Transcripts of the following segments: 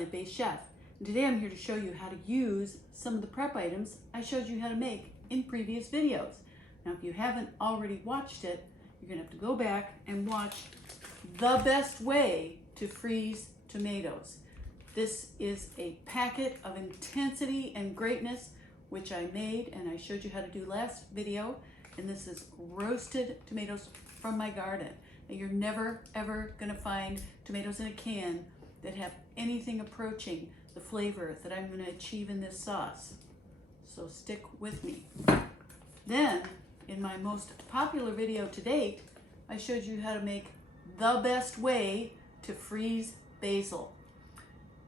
plant-based chef. And today I'm here to show you how to use some of the prep items I showed you how to make in previous videos. Now if you haven't already watched it, you're gonna have to go back and watch the best way to freeze tomatoes. This is a packet of intensity and greatness which I made and I showed you how to do last video, and this is roasted tomatoes from my garden. Now you're never ever gonna find tomatoes in a can that have anything approaching the flavor that I'm gonna achieve in this sauce. So stick with me. Then, in my most popular video to date, I showed you how to make the best way to freeze basil.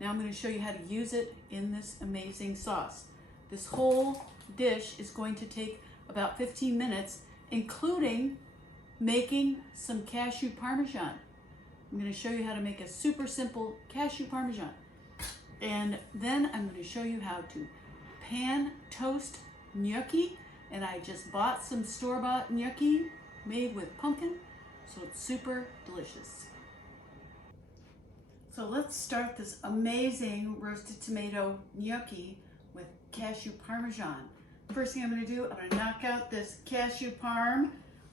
Now I'm gonna show you how to use it in this amazing sauce. This whole dish is going to take about 15 minutes, including making some cashew Parmesan. I'm going to show you how to make a super simple cashew Parmesan. And then I'm going to show you how to pan-toast gnocchi. And I just bought some store-bought gnocchi made with pumpkin, so it's super delicious. So let's start this amazing roasted tomato gnocchi with cashew Parmesan. First thing I'm going to do, I'm going to knock out this cashew parm.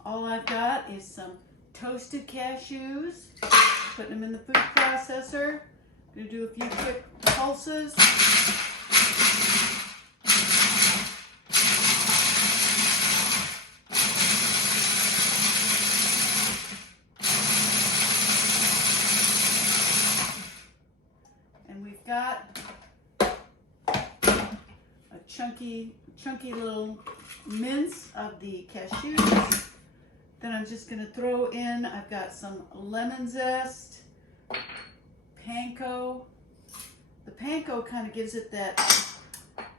All I've got is some toasted cashews, putting them in the food processor. I'm going to do a few quick pulses. And we've got a chunky little mince of the cashews. Then I'm just going to throw in, I've got some lemon zest, panko. The panko kind of gives it that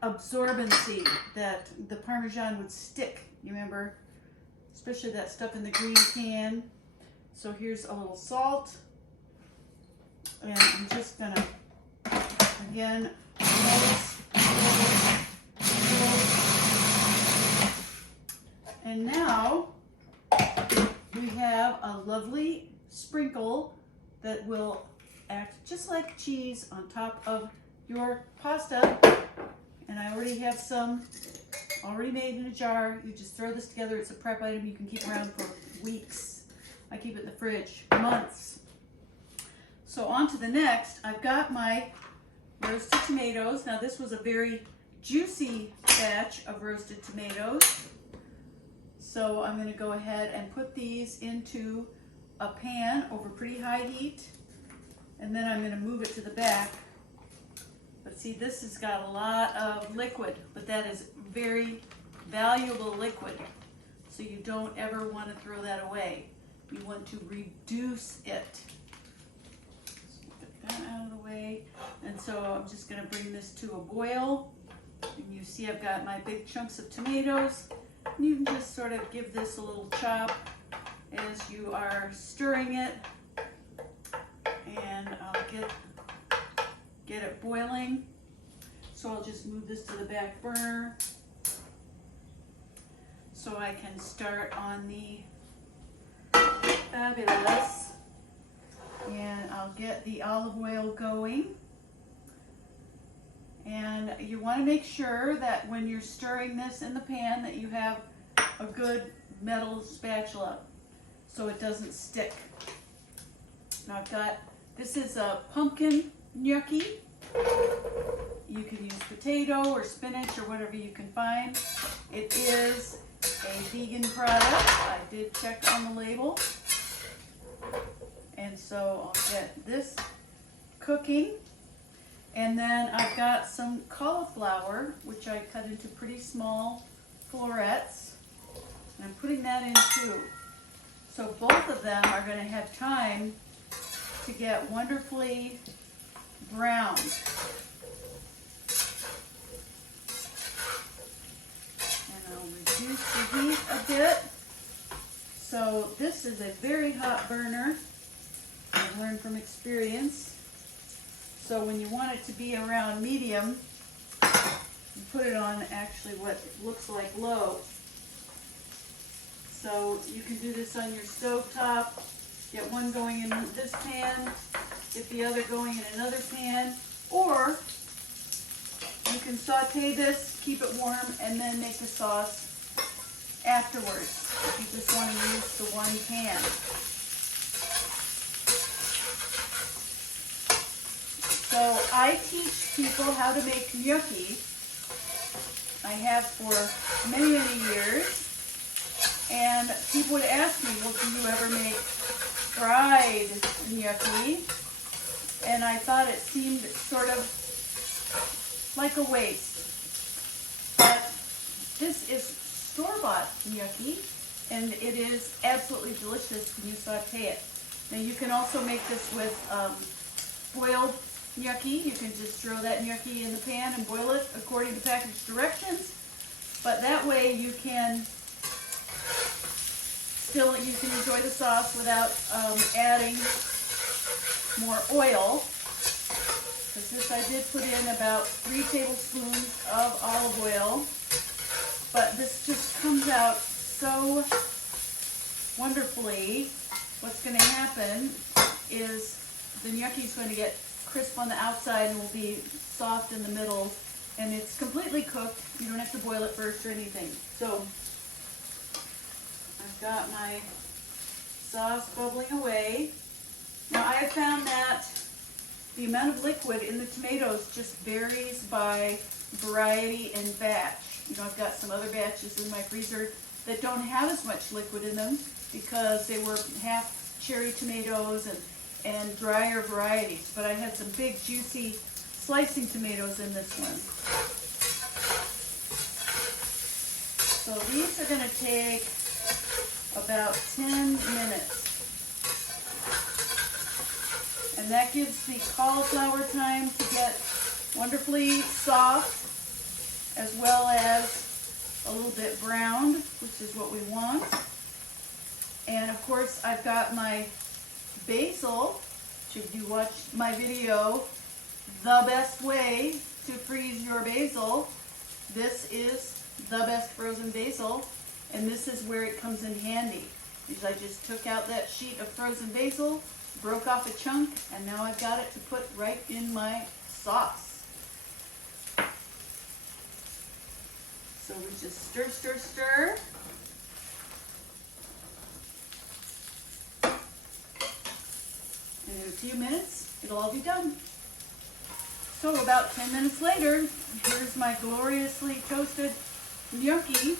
absorbency that the Parmesan would stick, you remember? Especially that stuff in the green can. So here's a little salt. And I'm just going to, again, and now we have a lovely sprinkle that will act just like cheese on top of your pasta. And I already have some already made in a jar. You just throw this together. It's a prep item you can keep around for weeks. I keep it in the fridge months. So on to the next. I've got my roasted tomatoes. Now this was a very juicy batch of roasted tomatoes. So I'm going to go ahead and put these into a pan over pretty high heat, and then I'm going to move it to the back. But see, this has got a lot of liquid, but that is very valuable liquid. So you don't ever want to throw that away. You want to reduce it. So get that out of the way. And so I'm just going to bring this to a boil. And you see I've got my big chunks of tomatoes. You can just sort of give this a little chop as you are stirring it, and I'll get it boiling. So I'll just move this to the back burner so I can start on the fabulous, and I'll get the olive oil going. And you want to make sure that when you're stirring this in the pan that you have a good metal spatula so it doesn't stick. Now I've got, this is a pumpkin gnocchi. You can use potato or spinach or whatever you can find. It is a vegan product. I did check on the label. And so I'll get this cooking. And then I've got some cauliflower, which I cut into pretty small florets. And I'm putting that in too. So both of them are going to have time to get wonderfully browned. And I'll reduce the heat a bit. So this is a very hot burner. I've learned from experience. So when you want it to be around medium, you put it on actually what looks like low. So you can do this on your stove top, get one going in this pan, get the other going in another pan, Or you can saute this, keep it warm, and then make the sauce afterwards if you just want to use the one pan. So I teach people how to make gnocchi. I have for many, many years. And people would ask me, well, do you ever make fried gnocchi? And I thought it seemed sort of like a waste. But this is store-bought gnocchi, and it is absolutely delicious when you saute it. Now you can also make this with boiled gnocchi. You can just throw that gnocchi in the pan and boil it according to package directions. But that way you can enjoy the sauce without adding more oil. Because this I did put in about 3 tablespoons of olive oil. But this just comes out so wonderfully. What's going to happen is the gnocchi is going to get crisp on the outside and will be soft in the middle. And it's completely cooked. You don't have to boil it first or anything. So I've got my sauce bubbling away. Now I have found that the amount of liquid in the tomatoes just varies by variety and batch. You know, I've got some other batches in my freezer that don't have as much liquid in them because they were half cherry tomatoes and drier varieties. But I had some big juicy slicing tomatoes in this one. So these are going to take about 10 minutes. And that gives the cauliflower time to get wonderfully soft as well as a little bit browned, which is what we want. And of course I've got my basil, which if you watch my video, the best way to freeze your basil, this is the best frozen basil, and this is where it comes in handy. Because I just took out that sheet of frozen basil, broke off a chunk, and now I've got it to put right in my sauce. So we just stir, stir, stir. And in a few minutes, it'll all be done. So about 10 minutes later, here's my gloriously toasted gnocchi.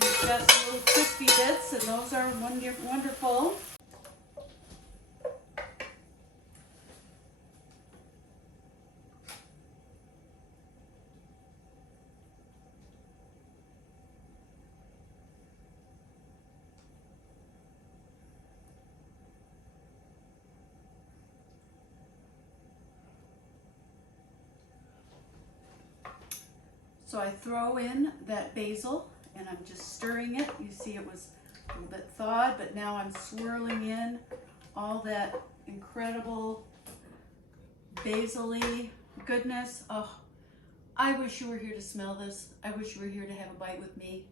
We've got some little crispy bits, and those are wonderful. So I throw in that basil and I'm just stirring it. You see it was a little bit thawed, but now I'm swirling in all that incredible basil-y goodness. Oh, I wish you were here to smell this. I wish you were here to have a bite with me.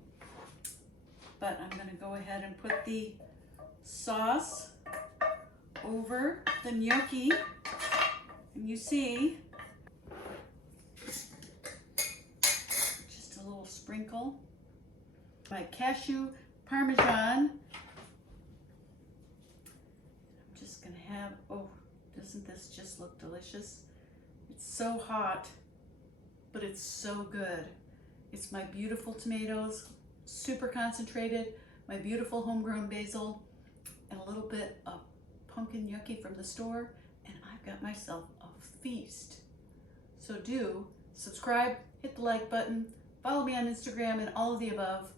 But I'm gonna go ahead and put the sauce over the gnocchi. And you see, sprinkle my cashew Parmesan. I'm just gonna have, oh, doesn't this just look delicious? It's so hot, but it's so good. It's my beautiful tomatoes, super concentrated, my beautiful homegrown basil, and a little bit of pumpkin gnocchi from the store, and I've got myself a feast. So do subscribe, hit the like button, follow me on Instagram and all of the above,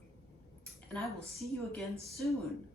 and I will see you again soon.